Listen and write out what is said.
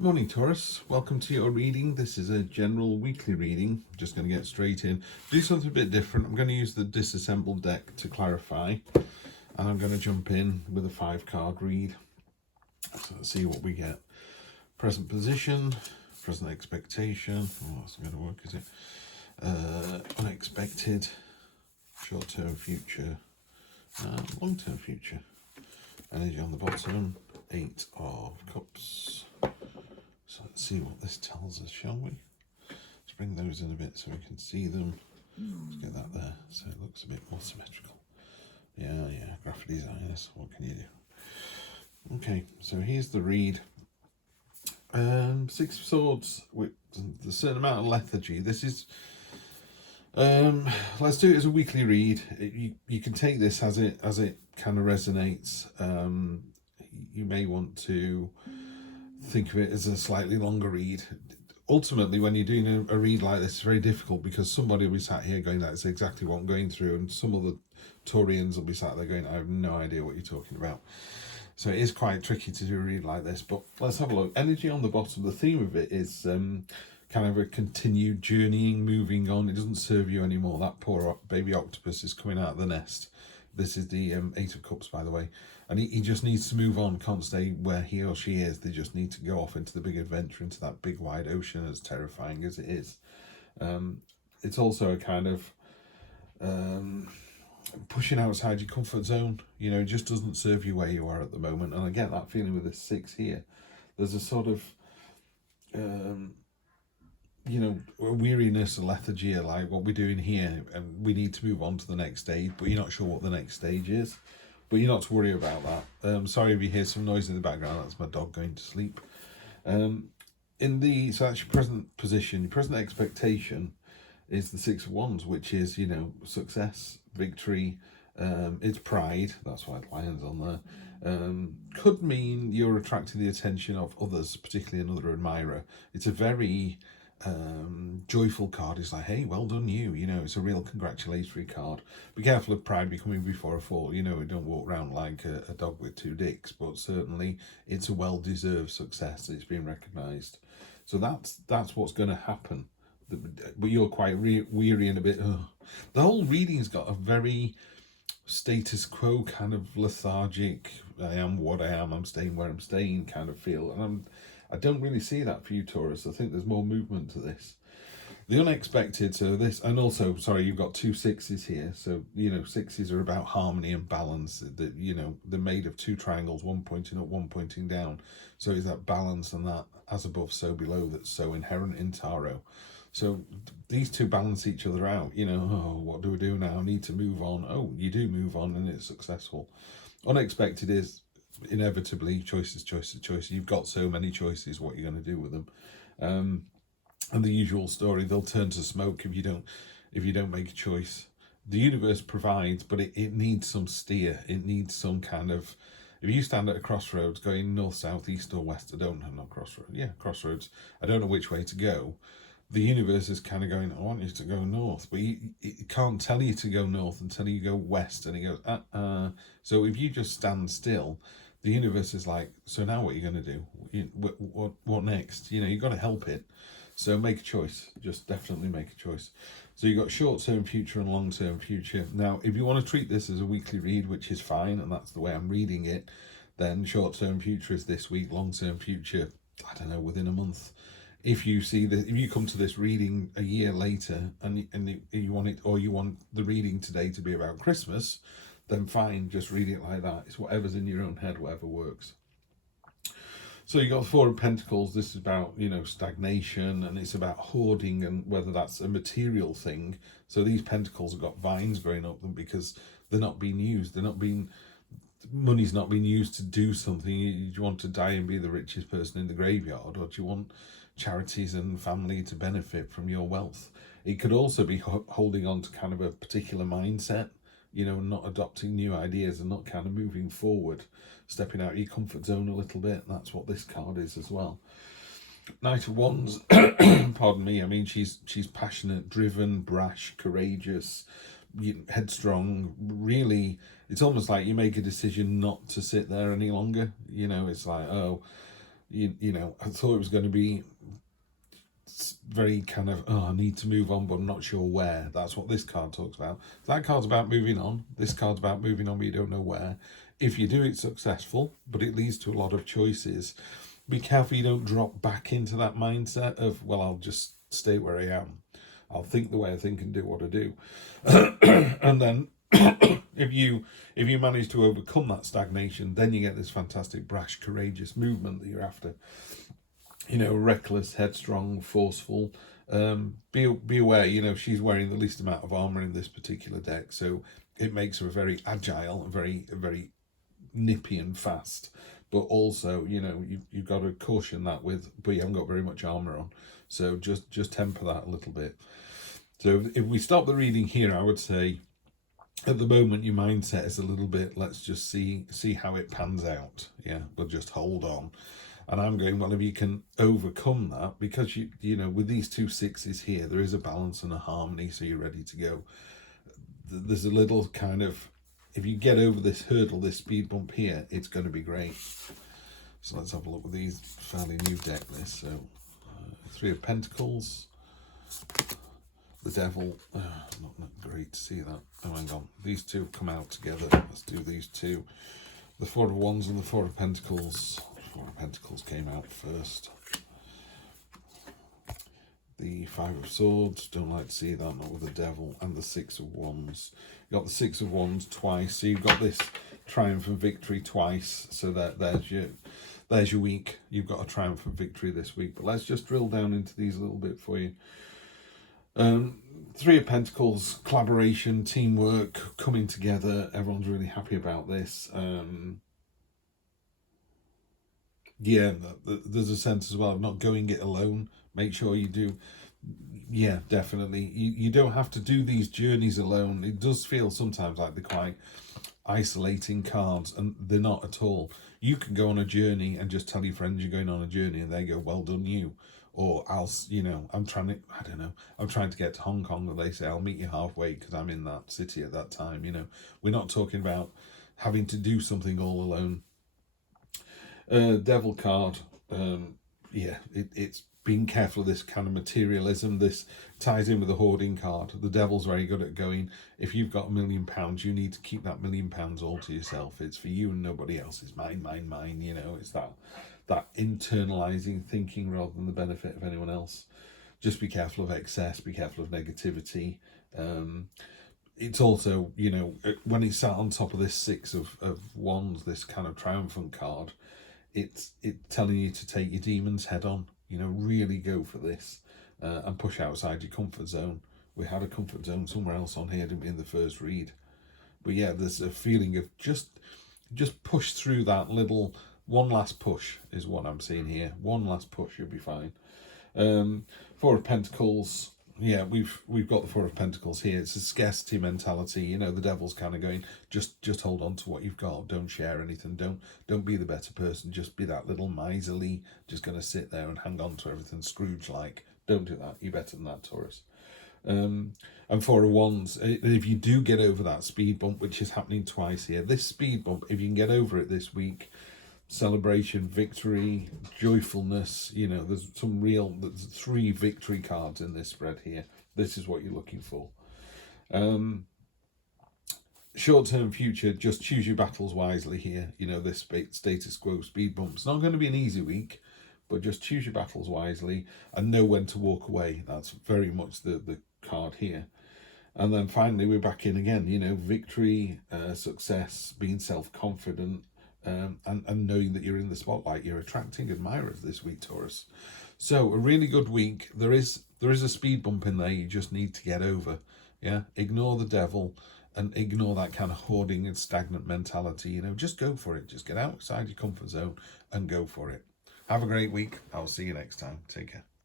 Morning Taurus, welcome to your reading. This is a general weekly reading. I'm just going to get straight in. Do something a bit different. I'm going to use the disassembled deck to clarify, and I'm going to jump in with a 5-card read. So let's see what we get. Present position, present expectation. Oh, that's not going to work, is it? Unexpected, short-term future, long-term future. Energy on the bottom, 8 of Cups. So let's see what this tells us, shall we? Let's bring those in a bit so we can see them. Let's get that there so it looks a bit more symmetrical. Yeah, graphic designers, what can you do? Okay, so here's the read. 6 of Swords with a certain amount of lethargy. This is, let's do it as a weekly read. You can take this as it kind of resonates. You may want to think of it as a slightly longer read. Ultimately, when you're doing a read like this, it's very difficult because somebody will be sat here going, that's exactly what I'm going through, and some other Taurians will be sat there going, I have no idea what you're talking about. So it is quite tricky to do a read like this, but let's have a look. Energy on the bottom, the theme of it is kind of a continued journeying, moving on. It doesn't serve you anymore. That poor baby octopus is coming out of the nest. This is the 8 of Cups, by the way. And he just needs to move on, can't stay where he or she is. They just need to go off into the big adventure, into that big wide ocean, as terrifying as it is. It's also a kind of pushing outside your comfort zone. You know, it just doesn't serve you where you are at the moment. And I get that feeling with this 6 here. There's a sort of, you know, a weariness, a lethargy, like what we're doing here, and we need to move on to the next stage, but you're not sure what the next stage is. But you're not to worry about that. Sorry if you hear some noise in the background, that's my dog going to sleep. So that's your present position. Your present expectation is the 6 of Wands, which is, you know, success, victory, it's pride, that's why the lion's on there. Could mean you're attracting the attention of others, particularly another admirer. It's a very joyful card. It's like, hey, well done you know, it's a real congratulatory card. Be careful of pride becoming before a fall. You know, we don't walk around like a dog with 2 dicks, but certainly it's a well-deserved success. It's been recognized, so that's what's going to happen. But you're quite weary and a bit the whole reading's got a very status quo kind of lethargic, I am what I am, I'm staying where I'm staying kind of feel, and I don't really see that for you, Taurus. I think there's more movement to this. The unexpected, so this, and also, sorry, you've got 2 6s here. So, you know, 6s are about harmony and balance. That, you know, they're made of 2 triangles, one pointing up, one pointing down. So it's that balance and that as above, so below that's so inherent in tarot. So these two balance each other out. You know, oh, what do we do now? I need to move on. Oh, you do move on and it's successful. Unexpected is inevitably choices. You've got so many choices, what you're going to do with them. And the usual story, they'll turn to smoke if you don't make a choice. The universe provides, but it needs some steer. It needs some kind of, if you stand at a crossroads going north, south, east or west, I don't know, not crossroads, yeah, crossroads, I don't know which way to go. The universe is kind of going, I want you to go north, but it can't tell you to go north until you go west, and it goes, So if you just stand still, the universe is like, so now what are you going to do? What next? You know, you've got to help it. So make a choice. Just definitely make a choice. So you've got short-term future and long-term future. Now, if you want to treat this as a weekly read, which is fine, and that's the way I'm reading it, then short-term future is this week, long-term future, I don't know, within a month. If you see this, if you come to this reading a year later and you want it, or you want the reading today to be about Christmas, then fine, just read it like that. It's whatever's in your own head, whatever works. So you got the 4 of Pentacles. This is about, you know, stagnation, and it's about hoarding, and whether that's a material thing. So these pentacles have got vines growing up them because they're not being used. Money's not being used to do something. Do you want to die and be the richest person in the graveyard, or do you want charities and family to benefit from your wealth? It could also be holding on to kind of a particular mindset, you know, not adopting new ideas and not kind of moving forward, stepping out of your comfort zone a little bit. That's what this card is as well. Knight of Wands, pardon me, I mean, she's passionate, driven, brash, courageous, headstrong. Really, it's almost like you make a decision not to sit there any longer. You know, it's like, oh, you know, I thought it was going to be very kind of, oh, I need to move on, but I'm not sure where. That's what this card talks about. That card's about moving on. This card's about moving on, but you don't know where. If you do, it's successful, but it leads to a lot of choices. Be careful you don't drop back into that mindset of, well, I'll just stay where I am. I'll think the way I think and do what I do. And then if you manage to overcome that stagnation, then you get this fantastic, brash, courageous movement that you're after. You know, reckless, headstrong, forceful. Be aware, you know, she's wearing the least amount of armor in this particular deck, so it makes her very agile, very nippy and fast. But also, you know, you've got to caution that with, but you haven't got very much armor on, so just temper that a little bit. So if we stop the reading here, I would say at the moment your mindset is a little bit, let's just see how it pans out. Yeah, we'll just hold on. And I'm going, well, if you can overcome that, because you know, with these 2 6s here, there is a balance and a harmony, so you're ready to go. There's a little kind of, if you get over this hurdle, this speed bump here, it's going to be great. So let's have a look with these, fairly new deck this. So 3 of Pentacles, the Devil, not great to see that. Oh, hang on, these 2 have come out together. Let's do these 2. The 4 of Wands and the 4 of Pentacles. 4 of Pentacles came out first. The 5 of Swords, don't like to see that, not with the Devil, and the 6 of Wands. You got the 6 of Wands twice, so you've got this triumph and victory twice. So there's your week. You've got a triumph and victory this week. But let's just drill down into these a little bit for you. 3 of Pentacles, collaboration, teamwork, coming together. Everyone's really happy about this. Yeah, there's a sense as well of not going it alone. Make sure you do. Yeah, definitely. You don't have to do these journeys alone. It does feel sometimes like they're quite isolating cards, and they're not at all. You can go on a journey and just tell your friends you're going on a journey, and they go, well done you. Or else, you know, I'm trying to get to Hong Kong, and they say, I'll meet you halfway because I'm in that city at that time. You know, we're not talking about having to do something all alone. Devil card, yeah, it's being careful of this kind of materialism. This ties in with the hoarding card. The Devil's very good at going, if you've got £1 million, you need to keep that £1 million all to yourself. It's for you and nobody else. It's mine, mine, mine. You know, it's that internalizing thinking rather than the benefit of anyone else. Just be careful of excess, be careful of negativity. It's also, you know, when it's sat on top of this 6 of Wands, this kind of triumphant card, it's telling you to take your demons head on. You know, really go for this and push outside your comfort zone. We had a comfort zone somewhere else on here, didn't we, in the first read? But yeah, there's a feeling of just push through that little, one last push is what I'm seeing here. One last push, you'll be fine. 4 of Pentacles. Yeah, we've got the 4 of Pentacles here. It's a scarcity mentality. You know, the Devil's kind of going, just hold on to what you've got. Don't share anything. Don't be the better person. Just be that little miserly, just going to sit there and hang on to everything, Scrooge-like. Don't do that. You're better than that, Taurus. And 4 of Wands. If you do get over that speed bump, which is happening twice here, this speed bump, if you can get over it this week, celebration, victory, joyfulness, you know, there's 3 victory cards in this spread here. This is what you're looking for. Short-term future, just choose your battles wisely here. You know, this status quo speed bump. It's not going to be an easy week, but just choose your battles wisely and know when to walk away. That's very much the card here. And then finally, we're back in again, you know, victory, success, being self-confident, and knowing that you're in the spotlight. You're attracting admirers this week, Taurus. So a really good week. There is a speed bump in there you just need to get over. Yeah, ignore the Devil and ignore that kind of hoarding and stagnant mentality. You know, just go for it. Just get outside your comfort zone and go for it. Have a great week. I'll see you next time. Take care.